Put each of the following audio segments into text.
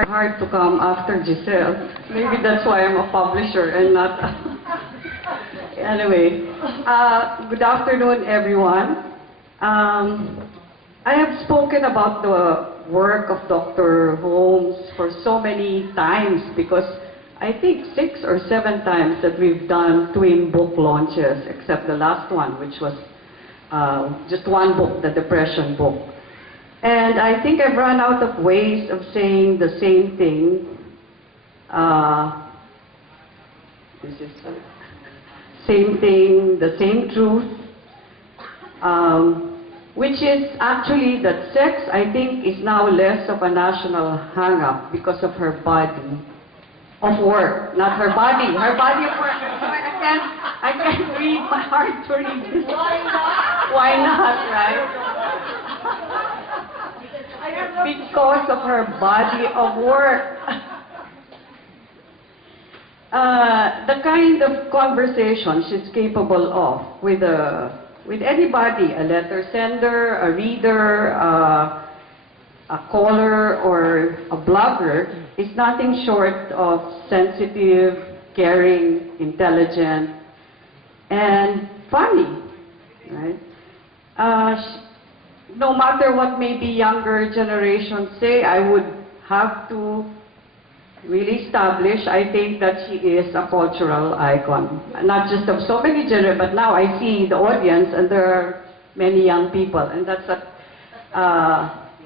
hard to come after Giselle. Maybe that's why I'm a publisher and not... Anyway, good afternoon, everyone. I have spoken about the work of Dr. Holmes for so many times because I think 6 or 7 times that we've done twin book launches, except the last one, which was just one book, the Depression book. And I think I've run out of ways of saying the same thing. Same thing, the same truth, which is actually that sex, I think, is now less of a national hang-up because of her body of work, not her body. Her body of work. I can't read. My heart to read this. Why not, right? Because of her body of work. The kind of conversation she's capable of with anybody, a letter sender, a reader, a caller, or a blogger, is nothing short of sensitive, caring, intelligent, and funny, right? No matter what maybe younger generations say, I would have to really establish, I think, that she is a cultural icon. Not just of so many generations, but now I see the audience and there are many young people, and that's a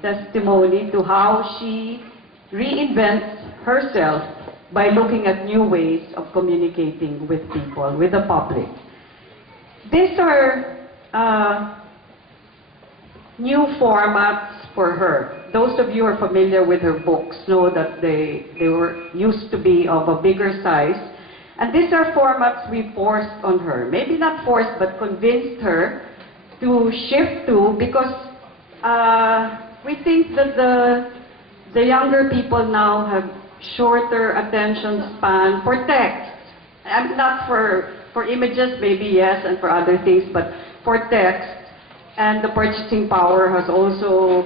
testimony to how she reinvents herself by looking at new ways of communicating with people, with the public. These are new formats for her. Those of you who are familiar with her books know that they used to be of a bigger size. And these are formats we forced on her. Maybe not forced, but convinced her to shift to, because we think that the younger people now have shorter attention span for text. And not for images, maybe yes, and for other things, but for text. And the purchasing power has also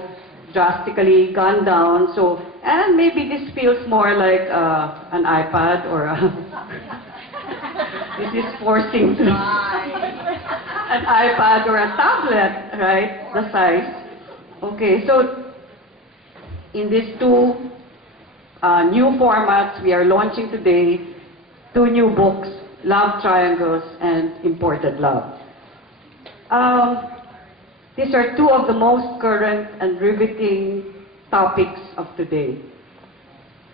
drastically gone down. So, and maybe this feels more like an iPad or this is forcing to an iPad or a tablet, right? The size. Okay, so in these 2 new formats we are launching today, 2 new books, Love Triangles and Imported Love. These are 2 of the most current and riveting topics of today.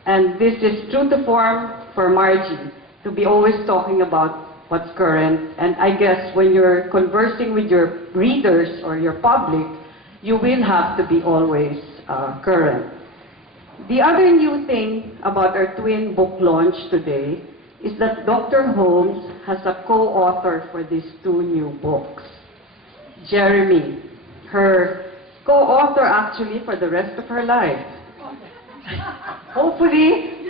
And this is true to form for Margie, to be always talking about what's current. And I guess when you're conversing with your readers or your public, you will have to be always current. The other new thing about our twin book launch today is that Dr. Holmes has a co-author for these 2 new books. Jeremy, her co-author actually for the rest of her life. Hopefully.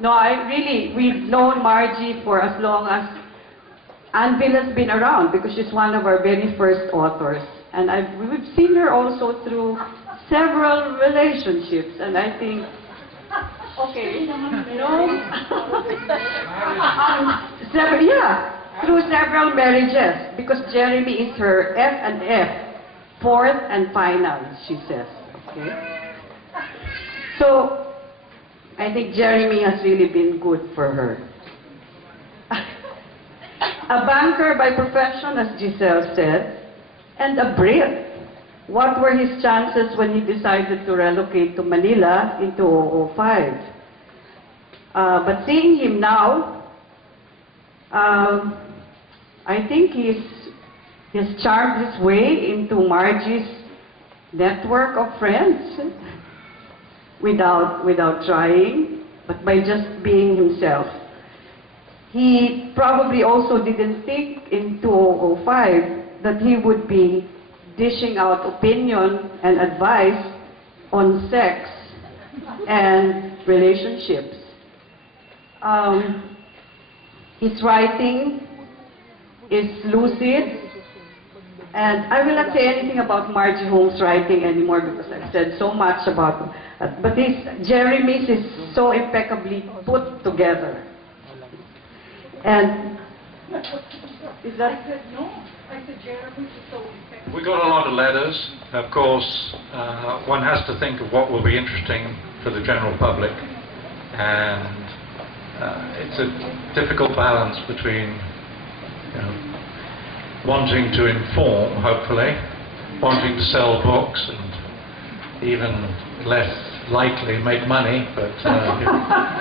No, we've known Margie for as long as Anvil has been around, because she's one of our very first authors. And we've seen her also through several relationships, and I think, okay, through several marriages, because Jeremy is her F&F, fourth and final, she says, okay? So, I think Jeremy has really been good for her. A banker by profession, as Giselle said, and a Brit. What were his chances when he decided to relocate to Manila in 2005? But seeing him now, I think he's charmed his way into Margie's network of friends without trying, but by just being himself. He probably also didn't think in 2005 that he would be dishing out opinion and advice on sex and relationships. His writing is lucid, And I will not say anything about Margie Holmes' writing anymore because I've said so much about it. But Jeremy's is so impeccably put together. And is that... I said Jeremy's is so impeccable. We got a lot of letters. Of course, one has to think of what will be interesting for the general public. And it's a difficult balance between, wanting to inform, hopefully, wanting to sell books, and even less likely make money, but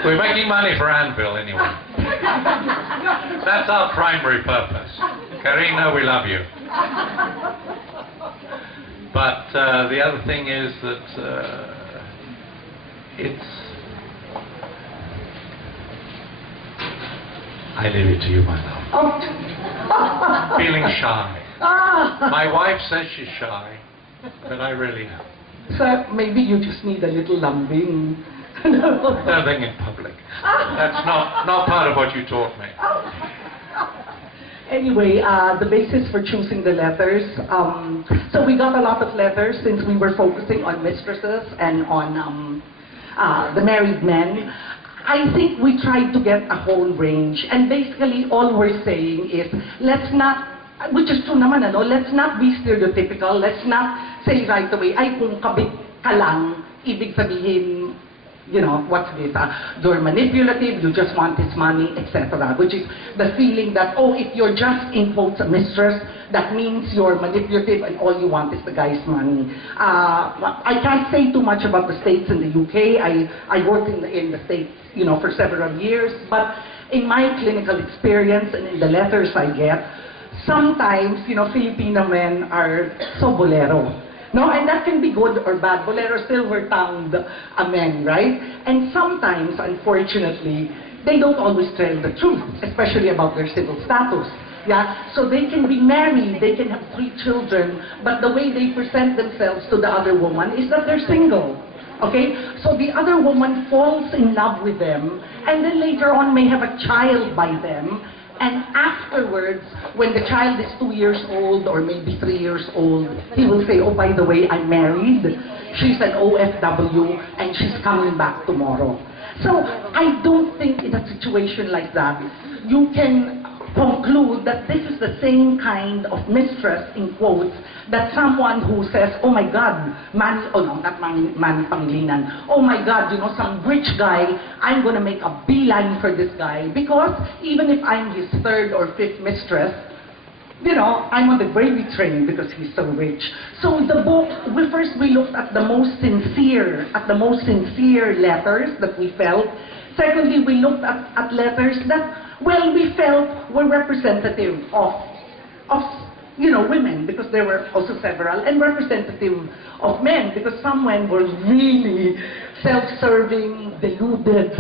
we're making money for Anvil anyway. That's our primary purpose. Karina, we love you. But the other thing is that I leave it to you, my love. Oh. Feeling shy. My wife says she's shy, but I really am. So maybe you just need a little lambing. Nothing in public. That's not part of what you taught me. Anyway, the basis for choosing the letters. So we got a lot of letters since we were focusing on mistresses and on the married men. I think we tried to get a whole range, and basically all we're saying is, let's not, which is true naman, let's not be stereotypical, let's not say right away, ay kung kabit ka lang, ibig sabihin, what's this, you're manipulative, you just want his money, etc. Which is the feeling that, oh, if you're just, in quotes, a mistress, that means you're manipulative and all you want is the guy's money. I can't say too much about the States and the UK. I worked in the States, for several years, but in my clinical experience and in the letters I get, sometimes, Filipino men are so bolero. No, and that can be good or bad. Bolero still were tongued men, right? And sometimes, unfortunately, they don't always tell the truth, especially about their civil status. Yeah, so they can be married, they can have 3 children, but the way they present themselves to the other woman is that they're single. Okay? So the other woman falls in love with them, and then later on may have a child by them, and afterwards, when the child is 2 years old or maybe 3 years old, he will say, oh, by the way, I'm married, she's an OFW, and she's coming back tomorrow. So I don't think in a situation like that, you can conclude that this is the same kind of mistress, in quotes, that someone who says, oh my God, not Manny Pangilinan, oh my God, some rich guy, I'm going to make a beeline for this guy, because even if I'm his 3rd or 5th mistress, I'm on the gravy train because he's so rich. So the book, we looked at the most sincere letters that we felt. Secondly, we looked at letters that, well, we felt were representative of women, because there were also several, and representative of men, because some men were really self-serving, deluded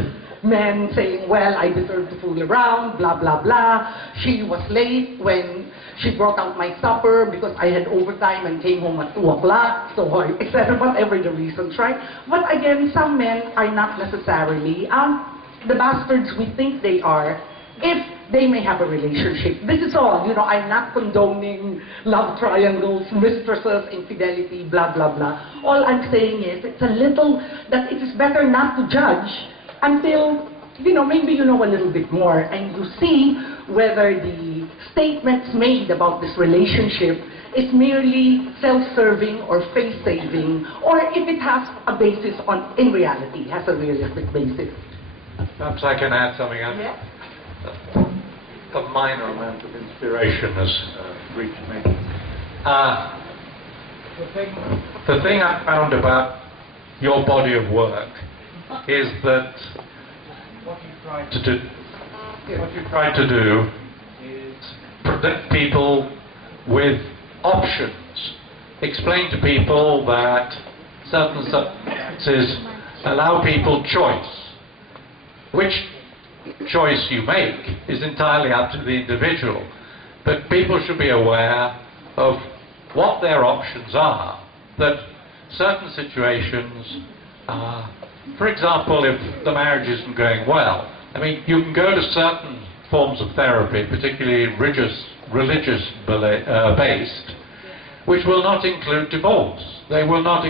men saying, well, I deserve to fool around, blah, blah, blah. She was late when she brought out my supper because I had overtime and came home at 2 o'clock, so etc., whatever the reasons, right? But again, some men are not necessarily the bastards we think they are, if they may have a relationship. This is all, I'm not condoning love triangles, mistresses, infidelity, blah, blah, blah. All I'm saying is, that it is better not to judge until, maybe you know a little bit more, and you see whether the statements made about this relationship is merely self-serving or face-saving, or if it has a basis in reality, has a realistic basis. Perhaps I can add something. Yeah. A minor amount of inspiration has reached me. The thing I found about your body of work is that what you try to do is present people with options. Explain to people that certain substances allow people choice. Which choice you make is entirely up to the individual, but people should be aware of what their options are, that certain situations, for example, if the marriage isn't going well, you can go to certain forms of therapy, particularly religious based, which will not include divorce. They will not,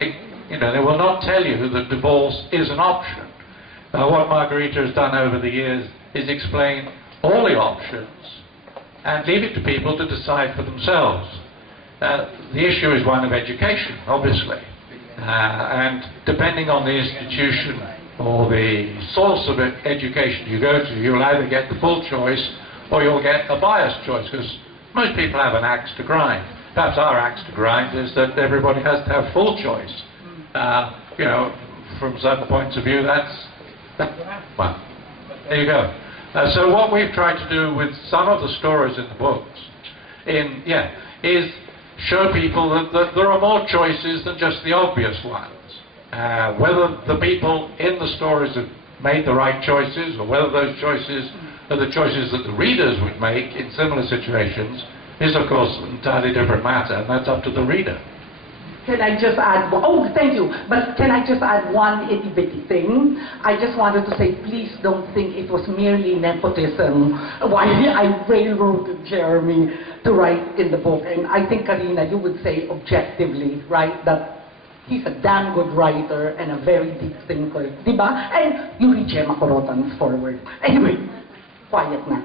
they will not tell you that divorce is an option. Now, what Margarita has done over the years is explain all the options and leave it to people to decide for themselves. The issue is one of education, obviously, and depending on the institution or the source of education you go to, you'll either get the full choice or you'll get a biased choice, because most people have an axe to grind. Perhaps our axe to grind is that everybody has to have full choice. From certain points of view, well, there you go. So what we've tried to do with some of the stories in the books, is show people that there are more choices than just the obvious ones. Whether the people in the stories have made the right choices, or whether those choices are the choices that the readers would make in similar situations, is of course an entirely different matter, and that's up to the reader. Can I just add, thank you, but can I just add one itty-bitty thing? I just wanted to say, please don't think it was merely nepotism why I railroaded Jeremy to write in the book. And I think, Karina, you would say objectively, right, that he's a damn good writer and a very deep thinker, diba? And you read Gemma Corotan's forward. Anyway, quiet na.